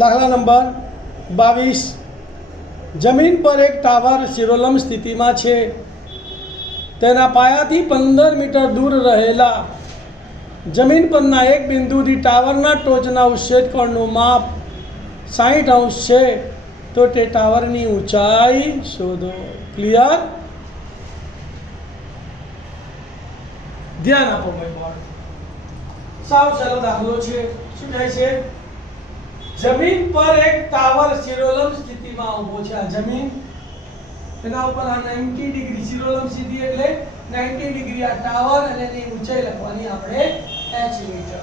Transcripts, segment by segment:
દાખલા નંબર 22 જમીન પર એક ટાવર શિરોલંબ સ્થિતિમાં છે. તેના પાયાથી 15 મીટર દૂર રહેલા જમીન પરના એક બિંદુથી ટાવરના ટોચના ઉચ્છેદ કોણનું માપ 60 અંશ છે. તો તે ટાવરની ઊંચાઈ શોધો. ક્લિયર? ધ્યાન આપો ભાઈ બાળ. સાવ સરળ દાખલો છે. શું થાય છે? જમીન પર એક ટાવર શિરોલંબ સ્થિતિમાં ઊભો છે. આ જમીન એના ઉપર આ 90 ડિગ્રી શિરોલંબ સ્થિતિ એટલે 90 ડિગ્રી આ ટાવર અને એની ઊંચાઈ લખવાની આપણે h મીટર.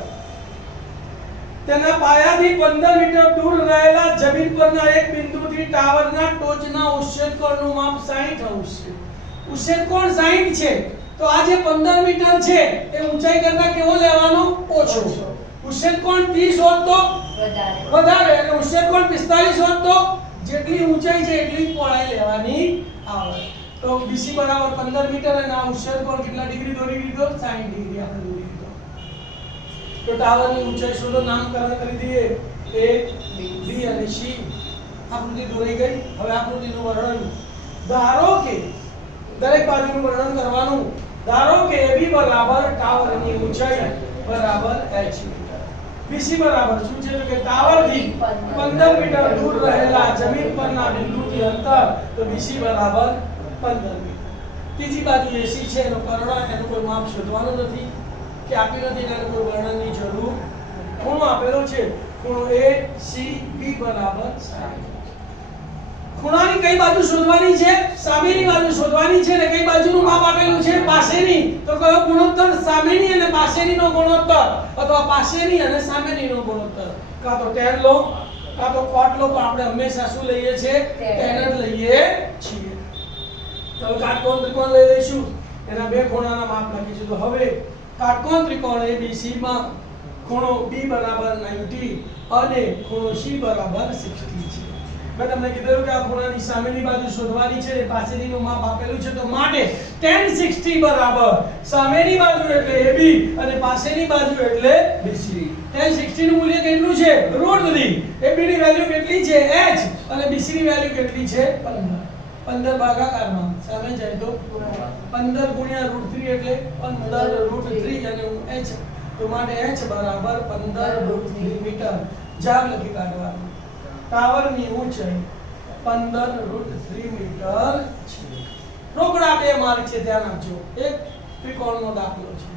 તેના પાયાથી 15 મીટર દૂર રહેલા જમીન પરના એક બિંદુથી ટાવરના ટોચના ઉચ્છેદ કોણનું માપ 60 અંશ છે. ઉચ્છેદ કોણ 60 છે તો આ જે 15 મીટર છે એ ઊંચાઈ કરતા કેવો લેવાનો? ઓછો. ઉચ્છેદ કોણ 30 હોત તો વધારે એટલે ઉચ્છેદ કોણ 45 હોત તો જેટલી ઊંચાઈ છે એટલી પહોળાઈ લેવાની આવે. તો BC બરાબર 15 મીટર અને આ ઉચ્છેદ કોણ કેટલા ડિગ્રી દોરી દીધો? 60 ડિગ્રી આપણે દોરી દીધો. તો ટાવરની ઊંચાઈ શોધો. નામકરણ કરી દઈએ. A, B અને C. આકૃતિ દોરાઈ ગઈ. હવે આકૃતિનું વર્ણન. ધારો કે દરેક બાજુનું વર્ણન કરવાનું. ધારો કે AB બરાબર ટાવરની ઊંચાઈ બરાબર h મીટર. BC બરાબર શું છે? તો કે ટાવરથી 15 મીટર દૂર રહેલા જમીન પરના બિંદુથી અંતર. તો BC બરાબર 15 મીટર. ત્રીજી બાજુ AC છે એનો કર્ણ એનું કોઈ માપ શોધવાનું નથી કે આપી નથી એટલે કોઈ વર્ણનની જરૂર. ખૂણો આપેલો છે. ખૂણો ACB બરાબર 60. ખૂણાની કઈ બાજુ શોધવાની છે? સામેની બાજુ શોધવાની છે. ને કઈ બાજુનું માપ આપેલું છે? પાસેની. તો કયો ગુણોત્તર? સામેની અને પાસેનીનો ગુણોત્તર અથવા પાસેની અને સામેનીનો ગુણોત્તર. કાં તો tan લો કાં તો cot લો, પણ આપણે હંમેશા શું લઈએ છીએ? tan જ લઈએ છીએ. તો કાટકોણ ત્રિકોણ લઈ લઈશું. એના બે ખૂણાના માપ લખીશું. તો હવે કાટકોણ ત્રિકોણ ABC માં ખૂણો B બરાબર 90 અને ખૂણો C બરાબર 60 છે. મેં તમને કીધું કે આ ખૂણાની સામેની બાજુ શોધવાની છે. પાસેનીનું માપ આપેલું છે. તો માટે tan 60 બરાબર સામેની બાજુ એટલે AB અને પાસેની બાજુ એટલે BC. tan 60 નું મૂલ્ય કેટલું છે? √3. AB ની વેલ્યુ કેટલી છે? h અને BC ની વેલ્યુ કેટલી છે? 15. 15 ભાગાકારમાં સામે જાય તો 15 ગુણ્યા √3 એટલે 15 √3 અને h. તો માટે h બરાબર 15 √3 મીટર. જાગ લખી કાઢવાનું. ટાવરની ઊંચાઈ 15 √3 મીટર છે. રોકડા બે માર્ક છે, ધ્યાન આપજો. એક ત્રિકોણનો દાખલો છે.